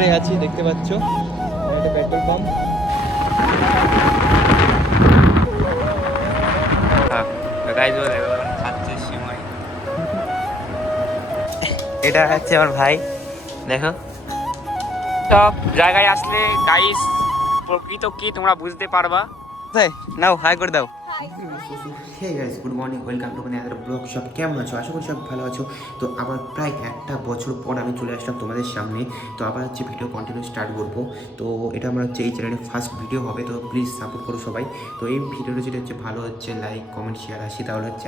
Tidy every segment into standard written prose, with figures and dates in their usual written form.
রোডে আছি, দেখতে পাচ্ছ এটা পেট্রোল পাম্প। এটা হচ্ছে আমার ভাই, দেখো। সব জায়গায় আসলে গাইস প্রকৃত কি তোমরা বুঝতে পারবা। নাও হাই করে দাও। Hey guys, good morning, welcome to other blog. সব কেমন আছো? আশা করি সব ভালো আছো। তো আবার প্রায় একটা বছর পর আমি চলে আসলাম তোমাদের সামনে। তো আবার হচ্ছে ভিডিও কন্টিনিউ স্টার্ট করবো। তো এটা আমার হচ্ছে এই চ্যানেলের ফার্স্ট ভিডিও হবে, তো প্লিজ সাপোর্ট করো সবাই। তো এই ভিডিওটা যেটা হচ্ছে ভালো হচ্ছে লাইক কমেন্ট শেয়ার আসি, তাহলে হচ্ছে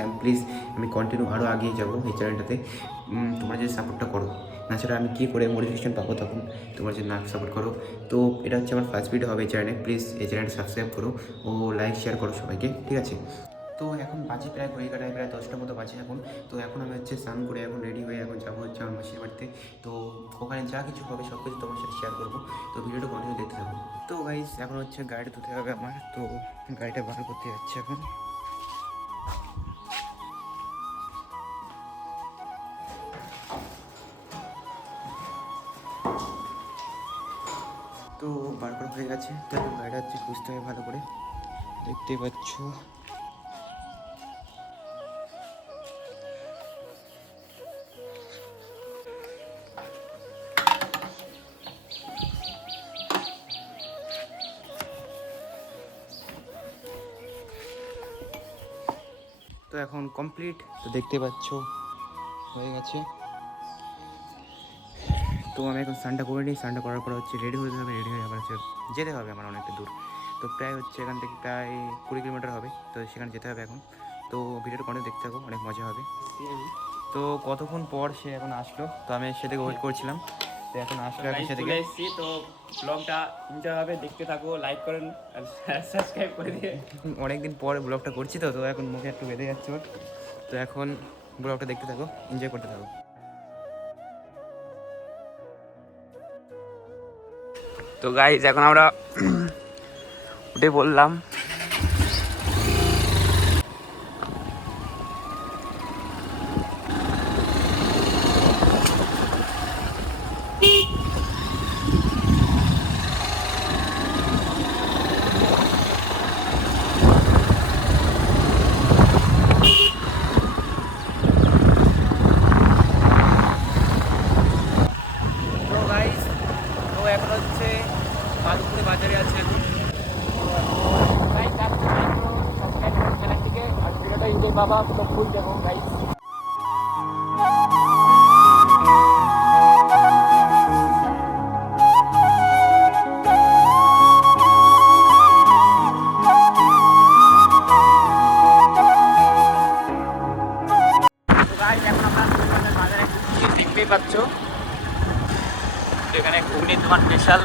আমি কন্টিনিউ আরও আগিয়ে যাবো এই চ্যানেলটাতে। তোমরা যে সাপোর্টটা করো, না সেটা আমি কী করে মোটিভেশন পাবো তখন, তোমরা যে না সাপোর্ট করো। তো এটা হচ্ছে আমার ফার্স্ট ভিডিও হবে এই চ্যানেলে। প্লিজ এই চ্যানেলটা সাবস্ক্রাইব করো ও লাইক শেয়ার করো সবাইকে, ঠিক আছে? তো এখন বাজে প্রায় ঘড়ি কাটায় প্রায় 10টার মতো বাজে এখন। তো এখন আমি হচ্ছে স্নান করে এখন রেডি হয়ে এখন যাবো হচ্ছে আমার মাসির বাড়িতে। তো ওখানে যা কিছু হবে সব কিছু তোমার সাথে শেয়ার করবো। তো ভিডিওটা কন্টিনিউ দেখতে থাকবো। তো গাইস এখন হচ্ছে গাড়িটা ধুতে হবে আমার, তো গাড়িটা বার করতে যাচ্ছে এখন। তো বার করা হয়ে গেছে, তো এখন গাড়িটা হচ্ছে খুঁজতে হবে ভালো করে, দেখতে পাচ্ছ। তো এখন কমপ্লিট, তো দেখতে পাচ্ছ হয়ে গেছে। তো আমি এখন স্নানটা করে নিই, স্নানটা করার পর হচ্ছে রেডি হতে হবে, রেডি হয়ে আবার হচ্ছে যেতে হবে আমার অনেকটা দূর। তো প্রায় হচ্ছে এখান থেকে প্রায় 20 কিলোমিটার হবে, তো সেখানে যেতে হবে এখন। তো ভিডিওটা কন্টিনিউ দেখতে থাকো, অনেক মজা হবে। তো কতক্ষণ পর সে এখন আসলো, তো আমি সে থেকে ওয়েট করছিলাম, তো এখন আসলো এখন সে থেকে। এসেছি, তো ব্লগটা এনজয় হবে, দেখতে থাকো, লাইক করেন আর সাবস্ক্রাইব করে দিয়ে। অনেকদিন পরে ব্লগটা করছি, তো এখন মুখে একটু বেঁধে যাচ্ছে ওর। তো এখন ব্লগটা দেখতে থাকো, এনজয় করতে থাকো। তো গাইস এখন আমরা উঠে বললাম। তো গাইস, তো এখন হচ্ছে মাধবপুরে বাজারে আছে এখন। বাবা তো ফুল দেবো গাইস। এখন আমরা বাজারে দেখতেই পাচ্ছ, এখানে ঘুগনি তোমার স্পেশাল।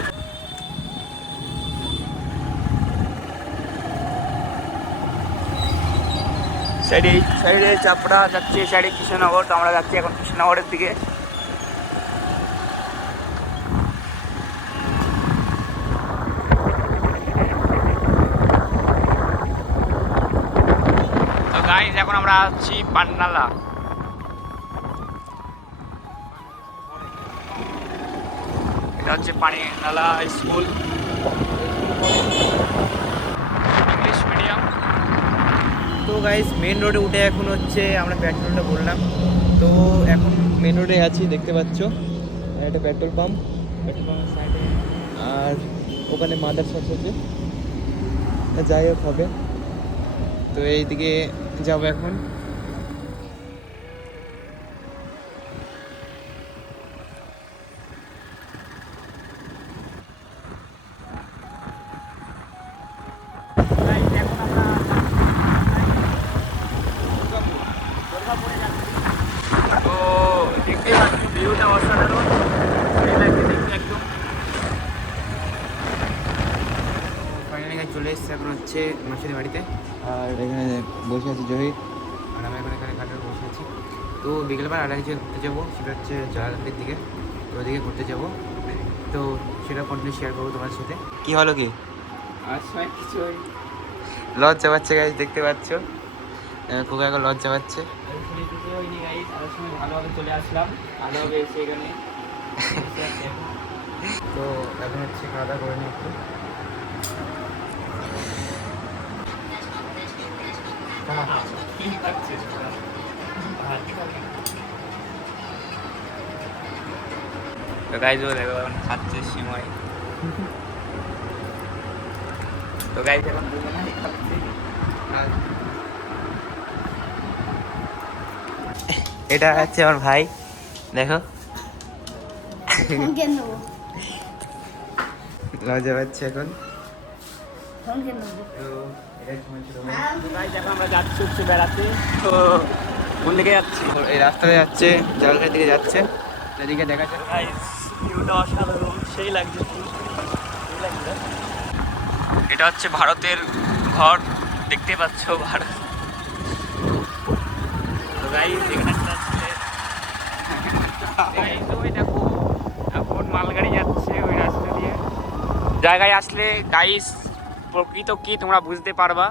সাইডে চাপড়া যাচ্ছে, সাইডে কৃষ্ণনগর, তো আমরা যাচ্ছি এখন কৃষ্ণনগরের দিকে। তো গাইস এখন আমরা আছি পান্নালা। এটা হচ্ছে পান্নালা স্কুল, ইংলিশ মিডিয়াম। তো গাইস মেন রোডে উঠে এখন হচ্ছে আমরা পেট্রোলটা বললাম। তো এখন মেন রোডে আছি, দেখতে পাচ্ছ এটা পেট্রোল পাম্প। পেট্রোল পাম্পের সাইডে আর ওখানে মাদার শপস আছে, যাই হোক হবে। তো এইদিকে যাবো এখন। এখন আমরা দুর্গাপুরে যাচ্ছি। তো দেখতেই পাচ্ছি ভিউটা অসাধারণ, সেই লাগছে দেখতে একদম। ফাইনালি চলে এসেছে এখন হচ্ছে মাসির বাড়িতে। আর এখানে বসে আছি জহির। আর আমি এখন এখানে ঘাটে বসে আছি। তো বিকেলবেলা আর এক জায়গায় ঘুরতে যাবো, সেটা হচ্ছে জলাঘাটের দিকে। তো ওদিকে ঘুরতে যাবো, তো সেটা কন্টিনিউ শেয়ার করবো তোমার সাথে। কি হলো কি আর সময় কিছু লজ্জা পাচ্ছে গাইস, দেখতে পাচ্ছ কোকা এখন লজ্জা পাচ্ছে। কিছু হয়নি গাইস, আর সময় ভালোভাবে চলে আসলাম, ভালোভাবে এসে এখানে তো এখন হচ্ছে খাওয়া দাওয়া করে নিই একটু। তো গাইজ ও দেখো এখন খাচ্ছে সিময়। তো গাইজ এখন দুজনেই খাচ্ছি। এটা হচ্ছে আমার ভাই, দেখো ফোন কেন নেবো? লজ্জা পাচ্ছে এখন। ফোন কেন নেবো? তো এটাই সময় ছিল। তো গাইজ এখন আমরা যাচ্ছি হচ্ছে বেড়াতে। তো কোন দিকে যাচ্ছি? এই রাস্তাতে যাচ্ছে, জলঘাটের দিকে যাচ্ছে, এদিকে দেখা যাচ্ছে। গাইজ ভিউটা অসাধারণ, সেই লাগছে। এটা হচ্ছে ভারতের ঘর, দেখতে পাচ্ছ ভারত। তো গাইজ এখানে একটা আছে, গাইজ ওই দেখো এখন মালগাড়ি যাচ্ছে ওই রাস্তা দিয়ে। জায়গায় আসলে গাইজ প্রকৃত কি তোমরা বুঝতে পারবা।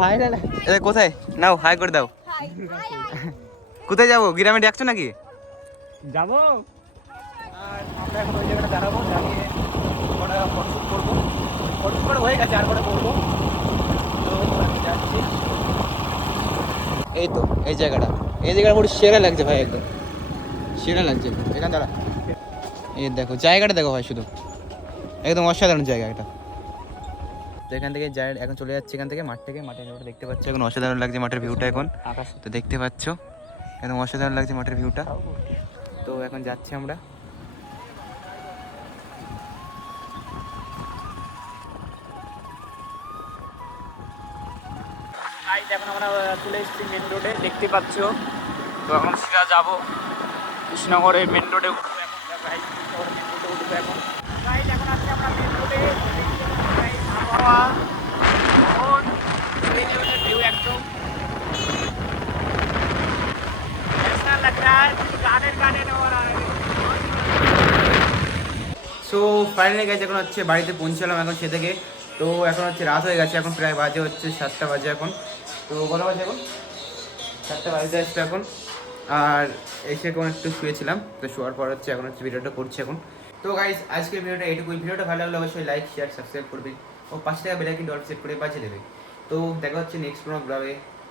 ভাই না কোথায় নাও, হাই করে দাও। কোথায় যাবো? গ্রামে ডাকছো নাকি? যাবো আর আমরা এখন ওই জায়গাটা দাঁড়াবো, দাঁড়িয়ে কটা ফটোশুট করবো। ফটোশুট করা হয়ে গেছে, আর কটা করবো। তো আমি যাচ্ছি। এই তো এই জায়গাটা, এই জায়গাটা পুরো সেরা লাগছে ভাই, একদম সেরা লাগছে এখানে। দাঁড়া, এই দেখো জায়গাটা দেখো ভাই, শুধু একদম অসাধারণ জায়গা এটা। তো এখান থেকে যাই, এখন চলে যাচ্ছে এখান থেকে মাঠ থেকে। মাঠের ভিউটা দেখতে পাচ্ছ, এখন অসাধারণ লাগছে মাঠের ভিউটা এখন। আকাশ তো দেখতে পাচ্ছ একদম অসাধারণ লাগছে মাঠের ভিউটা। তো এখন যাচ্ছি আমরা। গাইজ এখন আমরা চলে এসেছি মেন রোডে, দেখতে পাচ্ছ। তো এখন সেটা যাবো কৃষ্ণনগরের মেন রোডে উঠবো এখন। গাইজ কৃষ্ণনগরের মেন রোডে উঠবো এখন। গাইজ এখন আছি আমরা মেন রোডে। আবহাওয়া এখন এই যে হচ্ছে ভিউ একদম ऐसा लग रहा है गार्डन गार्डन हो रहा है। সো ফাইনালি গেছে, এখন হচ্ছে বাড়িতে পৌঁছালাম এখন সে থেকে। তো এখন হচ্ছে রাত হয়ে গেছে, এখন প্রায় বাজে হচ্ছে 7টা বাজে এখন। তো কটা বাজে এখন? 7টা বাজতে আসছে এখন। আর এসে এখন একটু শুয়েছিলাম, তো শোয়ার পর হচ্ছে এখন হচ্ছে ভিডিওটা করছি এখন। তো গাইজ আজকের ভিডিওটা এইটুকুই। ভিডিওটা ভালো লাগলে অবশ্যই লাইক শেয়ার সাবস্ক্রাইব করবে ও 5 টাকা বেল আইকন ডট সেট করে বাজিয়ে দেবে। তো দেখা হচ্ছে নেক্সট কোনো ব্লগে।